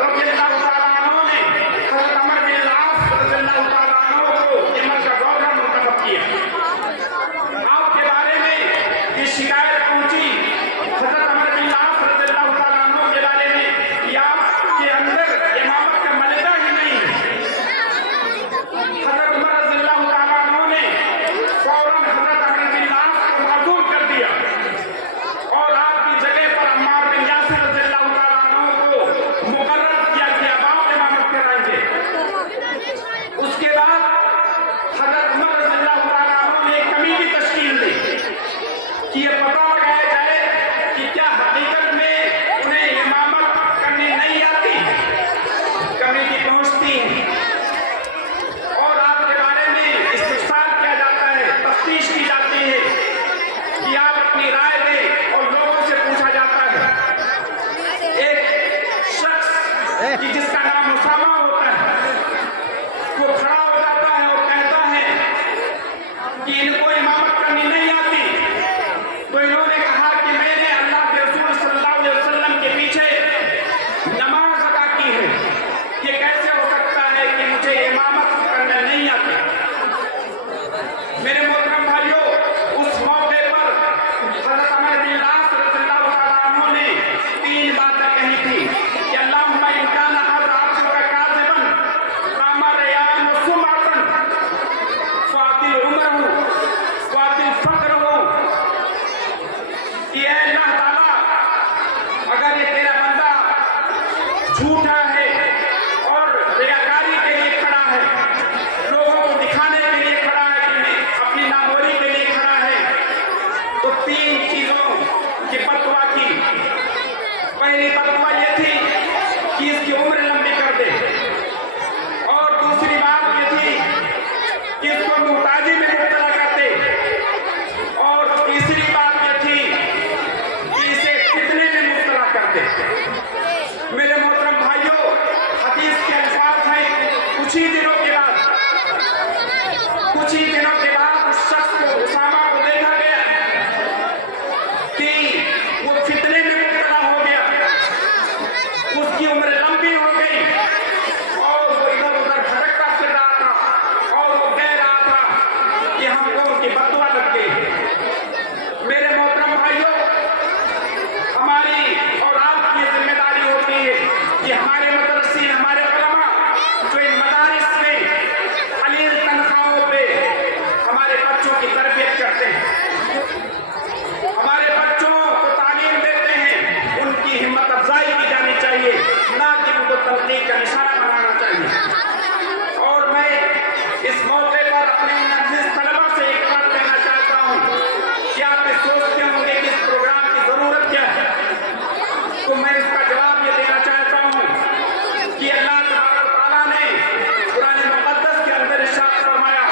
रज़ी अल्लाह तआला अन्हु ने हज़रत अमर बिन अल-आस रज़ी अल्लाह तआला अन्हु को यमन का गवर्नर मुंतखब किया। आपके बारे में ये शिकायत पहुंची हज़रत अमर बिन अल-आस रज़ी अल्लाह तआला अन्हु के बारे में कि आपके अंदर इमामत का मलका ही नहीं है। हज़रत उमर रज़ी अल्लाह तआला अन्हु ने फौरन हज़रत अमर बिन अल-आस को माज़ूर कर दिया और आपकी जगह पर अम्मार बिन यासिर रज़ी अल्लाह तआला अन्हु को मुकर्रर किया कि अब आप इमामत कराएंगे। उसके बाद हज़रत उमर रज़ी अल्लाह तआला अन्हु ने एक कमेटी तश्कील दी कि ये पता लगाया जाए कि क्या हकीकत में उन्हें इमामत करनी नहीं आती। कमेटी पहुंचती है और आपके बारे में इस्तिफ्सार किया जाता है, तफ्तीश की जाती है कि आप अपनी राय दें और लोगों से पूछा जाता है। एक शख्स कि जिसका नाम उसामा होता है वो खड़ा हो जाता है और कहता है कि इनको इमामत करनी नहीं आती। तो इन्होंने कहा कि मैंने अल्लाह के रसूल सल्लल्लाहु अलैहि वसल्लम के पीछे नमाज अदा की है, ये कैसे हो सकता है कि मुझे इमामत करना नहीं आती। मेरे मोहतरम भाइयों, उस मौके पर हज़रत अमर बिन अल-आस रज़ियल्लाहु तआला अन्हु ने 3 बातें कही थी कि अल्लाहुम्मा इन काना हज़ा अब्दुका काज़िबन फ़अमर यान व सुमअतन फ़ातिल उमरहु फ़ातिल फ़क्रहु। कि ऐ अल्लाह ताला, अगर ये तेरा बंदा झूठा है और रियाकारी के लिए खड़ा है, लोगों को दिखाने के लिए खड़ा है कि मैं अपनी नामोरी के लिए खड़ा है, तो 3 चीजों की बददुआ की। पहली बददुआ ये थी कि इसकी उम्र लंबी कर दे, और दूसरी बात ये थी कि इसको मुहताजी में मुब्तला कर दे, और तीसरी बात ये थी कि इसे फितने में मुब्तला कर दे। मेरे मोहतरम भाइयों, हदीस के अल्फाज हैं कुछ ही दिनों के बाद उस शख्स को, उसामा को देखा गया कि वो फितने में मुब्तला हो गया, उसकी उम्र लंबी हो गई और वो इधर उधर भटकता फिर रहा था और वो कह रहा था कि हमको उनकी बद्दुआ लग गई। मेरे मोहतरम भाइयों, हमारी और आपकी जिम्मेदारी होती है कि हमारे मदरसी, हमारे उलमा जो इन मदारिस में कलील तनख्वाहों पे हमारे बच्चों की तरबियत करते हैं, हमारे बच्चों को तालीम देते हैं, उनकी हिम्मत अफजाई की जानी चाहिए, ना कि उनको तनकीद का निशाना बनाना चाहिए। और मैं इस मौके पर अपने इन अजीज तलबा से एक बात कहना चाहता हूँ कि आप सोचते होंगे कि इस प्रोग्राम की जरूरत क्या है, तो मैं इसका जवाब ये देना चाहता हूँ कि अल्लाह तआला ने कुरान मुक़द्दस के अंदर इरशाद फरमाया,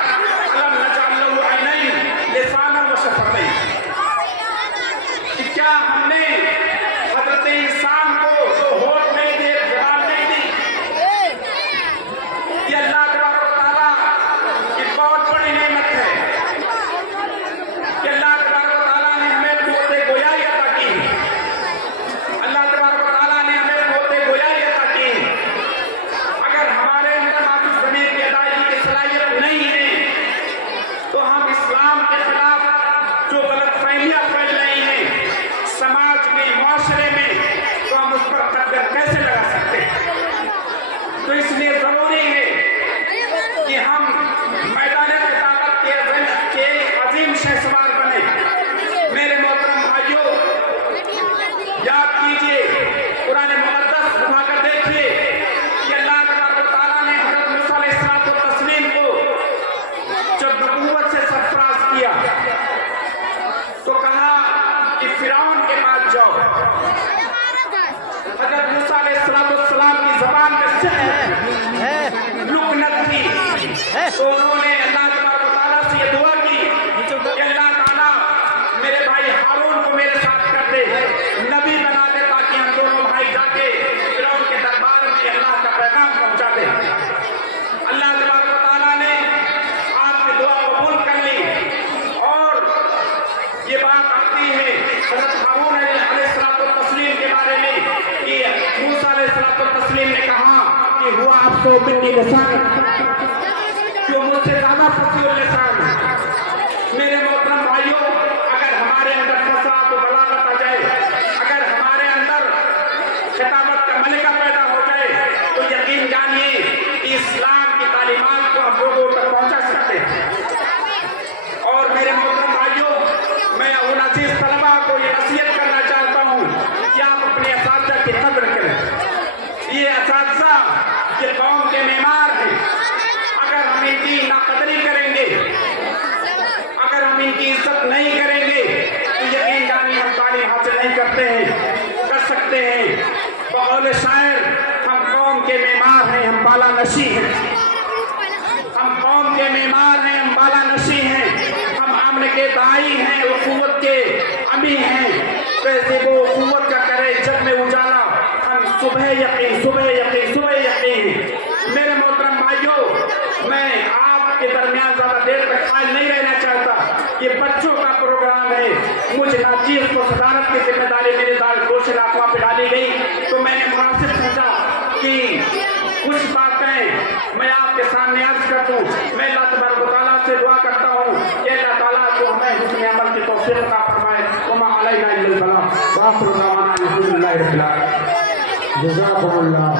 अलम नजअल लहू ऐनैन लिसानन व शफ़तैन। कि क्या हमने हज़रत इंसान को जो होठ नहीं दी, ज़बान नहीं दी, ये अल्लाह तआला की बहुत बड़ी नेमत है कि अल्लाह तआला ने हमें बोलते गोयाई अता की है। अल्लाह तआला ने हमें बोलते गोयाई अता की है। अगर हमारे अंदर हाफिज़ ज़मीर की अदायगी की सलाहियत नहीं है तो हम इस्लाम के खिलाफ जो गलत फहमियाँ फैल रही हैं समाज में, माशरे में, तो हम उस पर कदर कैसे लगा सकते हैं। तो इसलिए जरूरी है कि हम मैदान किताबत के अजीम शहसवार बने। मेरे मोहतरम भाइयों, याद कीजिए, कुरान मुक़द्दस उठाकर देखिए कि अल्लाह तआला ने हज़रत मूसा अलैहिस्सलाम को जब नबूवत से सरफराज किया तो कहा कि फिरौन के पास जाओ। हज़रत मूसा अलैहिस्सलाम की ज़बान में सिर्फ लुकनत थी, तो उन्होंने अल्लाह तआला से ये दुआ की कि अल्लाह ताला मेरे भाई हारून को मेरे साथ कर दे, नबी बना दे, ताकि हम दोनों भाई जाके फिरौन के दरबार में अल्लाह का पैगाम पहुंचा दे। अल्लाह तआला ने आपकी दुआ कबूल कर ली। और ये बात आती है हज़रत हारून अलैहिस्सलाम के बारे में कि मूसा अलैहिस्सलाम ने तो मिन्नी लिसान, जो मुझसे ज्यादा फसीह लिसान। मेरे मोहतरम भाइयों, अगर हमारे अंदर फसाद और बलागत आ जाए, अगर हमारे अंदर खिताबत का मलिका पैदा हो जाए, तो यकीन जानिए कि इस्लाम की तालीमात को हम लोगों तक पहुंचा सकते हैं। और मेरे मोहतरम भाइयों, मैं उन अजीज तलबा को ये नसीहत करना चाहता हूँ कि आप अपने असातिज़ा की कदर करें। ये असातिज़ा ये कौम के मेमार हैं। अगर हम इनकी नाकदरी करेंगे, अगर हम इनकी इज्जत नहीं करेंगे, तो यकीन जानिए हम तालीम हासिल नहीं कर सकते हैं। बकौल शायर, हम कौम के मेमार हैं, हम बाला नशी हैं। हम कौम के मेमार हैं, हम बाला नशी हैं। हम अमन के दाई हैं, उखुवत के अमी हैं। वैसे वो उखुवत का करे जब में उजाला, हम सुबह यकीन, सुबह यकीन, सुबह यकीन। मेरे मोहतरम भाइयों, मैं आपके दरमियान ज्यादा देर तक कायल नहीं रहना चाहता। ये बच्चों का प्रोग्राम है। मुझे नाचीज को सदारत की जिम्मेदारी मेरे दोष इलाकों पे डाली गई, तो मैंने मुनासिब समझा कि कुछ बातें मैं आपके सामने अर्ज कर दूं। मैं अल्लाह तबारक व तआला से दुआ करता हूँ कि अल्लाह ताला को हमें हुस्न अमल की तौफीक अता फरमाए। वमा अलैना इल्लल बलाग। व आखिरु दअवाना अनिल हम्दुलिल्लाहि रब्बिल आलमीन। जज़ाकुमुल्लाह।